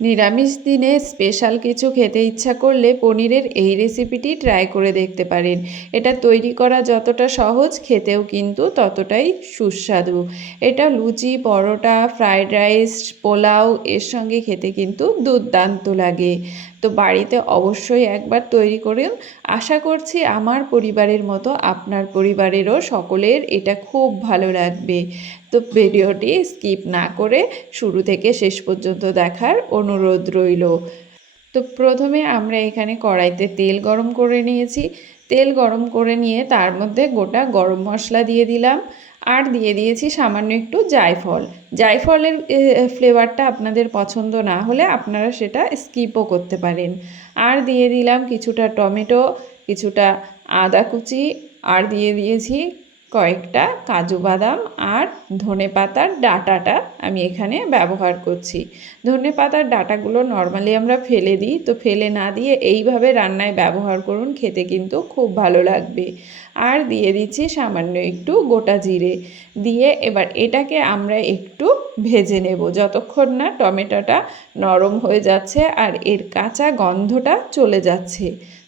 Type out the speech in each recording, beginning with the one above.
নিরামিষ দিনে স্পেশাল কিছু খেতে ইচ্ছা করলে পনিরের এই রেসিপিটি ট্রাই করে দেখতে পারেন। এটা তৈরি করা যতটা সহজ, খেতেও কিন্তু ততটাই সুস্বাদু। এটা লুচি, পরোটা, ফ্রাইড রাইস, পোলাও এর সঙ্গে খেতে কিন্তু দুর্দান্ত লাগে। তো বাড়িতে অবশ্যই একবার তৈরি করুন। আশা করছি আমার পরিবারের মতো আপনার পরিবারেরও সকলের এটা খুব ভালো লাগবে। তো ভিডিওটি স্কিপ না করে শুরু থেকে শেষ পর্যন্ত দেখার অনুরোধ রইল। তো প্রথমে আমরা এখানে কড়াইতে তেল গরম করে নিয়েছি। তেল গরম করে নিয়ে তার মধ্যে গোটা গরম মশলা দিয়ে দিলাম, আর দিয়ে দিয়েছি সামান্য একটু জায়ফল। জায়ফলের ফ্লেভারটা আপনাদের পছন্দ না হলে আপনারা সেটা স্কিপও করতে পারেন। আর দিয়ে দিলাম কিছুটা টমেটো, কিছুটা আদা কুচি, আর দিয়ে দিয়েছি কয়েকটা কাজু বাদাম আর ধনেপাতার ডাঁটাটা আমি এখানে ব্যবহার করছি। ধনেপাতার ডাঁটাগুলো নর্মালি আমরা ফেলে দিই, তো ফেলে না দিয়ে এইভাবে রান্নায় ব্যবহার করুন, খেতে কিন্তু খুব ভালো লাগবে। আর দিয়ে দিচ্ছি সামান্য একটু গোটা জিরে দিয়ে এবার এটাকে আমরা একটু ভেজে নেব যতক্ষণ না টমেটোটা নরম হয়ে যাচ্ছে আর এর কাঁচা গন্ধটা চলে যাচ্ছে,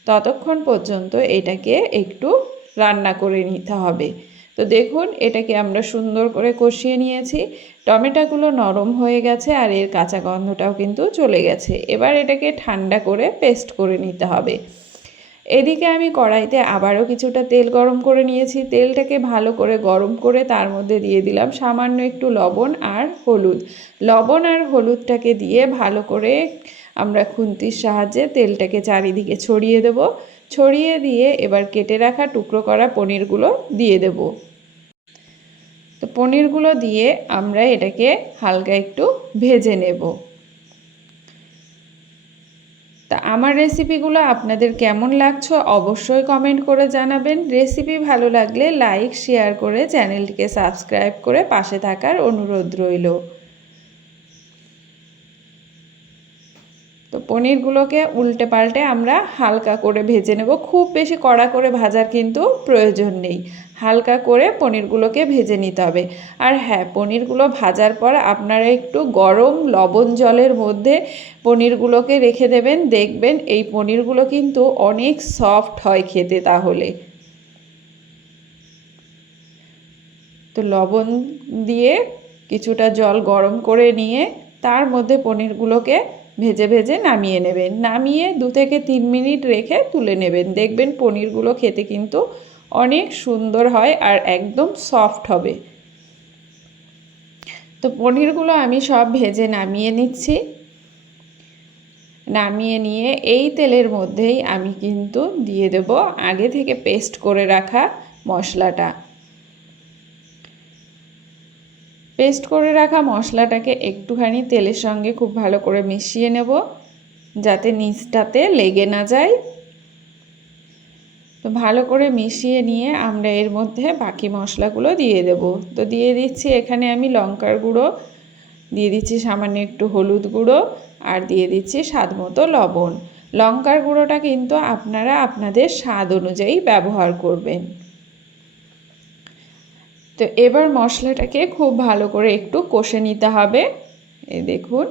ততক্ষণ পর্যন্ত এটাকে একটু রান্না করে নিতে হবে। তো দেখুন এটাকে আমরা সুন্দর করে কষিয়ে নিয়েছি, টমেটোগুলো নরম হয়ে গেছে আর এর কাঁচা গন্ধটাও কিন্তু চলে গেছে। এবার এটাকে ঠান্ডা করে পেস্ট করে নিতে হবে। এদিকে আমি কড়াইতে আবারও কিছুটা তেল গরম করে নিয়েছি। তেলটাকে ভালো করে গরম করে তার মধ্যে দিয়ে দিলাম সামান্য একটু লবণ আর হলুদ। লবণ আর হলুদটাকে দিয়ে ভালো করে আমরা খুন্তির সাহায্যে তেলটাকে চারিদিকে ছড়িয়ে দেব। ছড়িয়ে দিয়ে এবার কেটে রাখা টুকরো করা পনিরগুলো দিয়ে দেব। তো পনিরগুলো দিয়ে আমরা এটাকে হালকা একটু ভেজে নেব। তা আমার রেসিপিগুলো আপনাদের কেমন লাগছে অবশ্যই কমেন্ট করে জানাবেন। রেসিপি ভালো লাগলে লাইক শেয়ার করে চ্যানেলটিকে সাবস্ক্রাইব করে পাশে থাকার অনুরোধ রইল। তো পনিরগুলোকে উল্টে পাল্টে আমরা হালকা করে ভেজে নেব। খুব বেশি কড়া করে ভাজার কিন্তু প্রয়োজন নেই, হালকা করে পনিরগুলোকে ভেজে নিতে হবে। আর হ্যাঁ, পনিরগুলো ভাজার পর আপনারা একটু গরম লবণ জলের মধ্যে পনিরগুলোকে রেখে দেবেন, দেখবেন এই পনিরগুলো কিন্তু অনেক সফট হয় খেতে। তাহলে তো লবণ দিয়ে কিছুটা জল গরম করে নিয়ে তার মধ্যে পনিরগুলোকে ভেজে ভেজে নামিয়ে নেবেন। নামিয়ে 2 থেকে 3 মিনিট রেখে তুলে নেবেন, দেখবেন পনিরগুলো খেতে কিন্তু অনেক সুন্দর হয় আর একদম সফট হবে। তো পনিরগুলো আমি সব ভেজে নামিয়ে নিচ্ছি। নামিয়ে নিয়ে এই তেলের মধ্যেই আমি কিন্তু দিয়ে দেব আগে থেকে পেস্ট করে রাখা মশলাটা। পেস্ট করে রাখা মশলাটাকে একটুখানি তেলের সঙ্গে খুব ভালো করে মিশিয়ে নেব, যাতে নিচটাতে লেগে না যায়। তো ভালো করে মিশিয়ে নিয়ে আমরা এর মধ্যে বাকি মশলাগুলো দিয়ে দেব। তো দিয়ে দিচ্ছি এখানে আমি লঙ্কার গুঁড়ো, দিয়ে দিচ্ছি সামান্য একটু হলুদ গুঁড়ো, আর দিয়ে দিচ্ছি স্বাদ মতো লবণ। লঙ্কার গুঁড়োটা কিন্তু আপনারা আপনাদের স্বাদ অনুযায়ী ব্যবহার করবেন। তো এবার মশলাটাকে খুব ভালো করে একটু কষে নিতে হবে। এই দেখুন,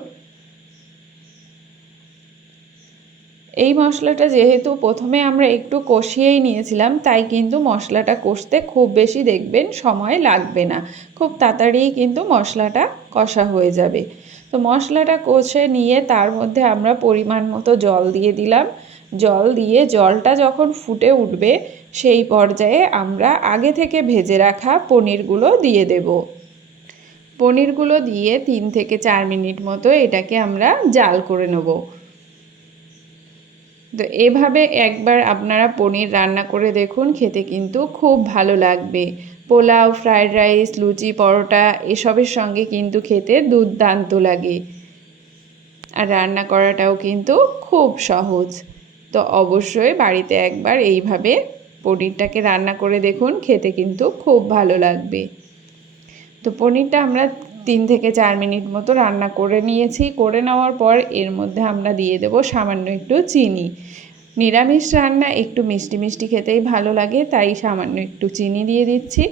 এই মশলাটা যেহেতু প্রথমে আমরা একটু কষিয়েই নিয়েছিলাম, তাই কিন্তু মশলাটা কষতে খুব বেশি দেখবেন সময় লাগবে না, খুব তাড়াতাড়ি কিন্তু মশলাটা কষা হয়ে যাবে। তো মশলাটা কষে নিয়ে তার মধ্যে আমরা পরিমাণ মতো জল দিয়ে দিলাম। জল দিয়ে জলটা যখন ফুটে উঠবে সেই পর্যায়ে আমরা আগে থেকে ভেজে রাখা পনিরগুলো দিয়ে দেব। পনিরগুলো দিয়ে 3 থেকে 4 মিনিট মতো এটাকে আমরা জাল করে নেব। তো এভাবে একবার আপনারা পনির রান্না করে দেখুন, খেতে কিন্তু খুব ভালো লাগবে। পোলাও, ফ্রাইড রাইস, লুচি, পরোটা এসবের সঙ্গে কিন্তু খেতে দুর্দান্ত লাগে। আর রান্না করাটাও কিন্তু খুব সহজ। তো অবশ্যই বাড়িতে একবার এইভাবে পনিরটাকে রান্না করে দেখুন, খেতে কিন্তু খুব ভালো লাগবে। তো পনিরটা আমরা 3 থেকে 4 মিনিট মতো রান্না করে নিয়েছি। করে নেওয়ার পর এর মধ্যে আমরা দিয়ে দেব সামান্য একটু চিনি। নিরামিষ রান্না একটু মিষ্টি মিষ্টি খেতেই ভালো লাগে, তাই সামান্য একটু চিনি দিয়ে দিচ্ছি।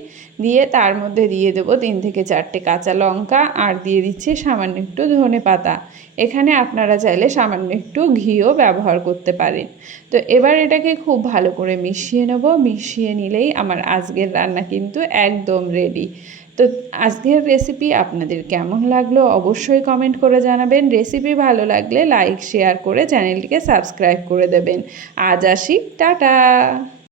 দিয়ে তার মধ্যে দিয়ে দেবো 3 থেকে 4টে কাঁচা লঙ্কা, আর দিয়ে দিচ্ছি সামান্য একটু ধনেপাতা। এখানে আপনারা চাইলে সামান্য একটু ঘিও ব্যবহার করতে পারেন। তো এবার এটাকে খুব ভালো করে মিশিয়ে নেব। মিশিয়ে নিলেই আমার আজকের রান্না কিন্তু একদম রেডি। তো আজকের রেসিপি আপনাদের কেমন লাগলো অবশ্যই কমেন্ট করে জানাবেন। রেসিপি ভালো লাগলে লাইক শেয়ার করে চ্যানেলটিকে সাবস্ক্রাইব করে দেবেন। আজ আসি, টাটা।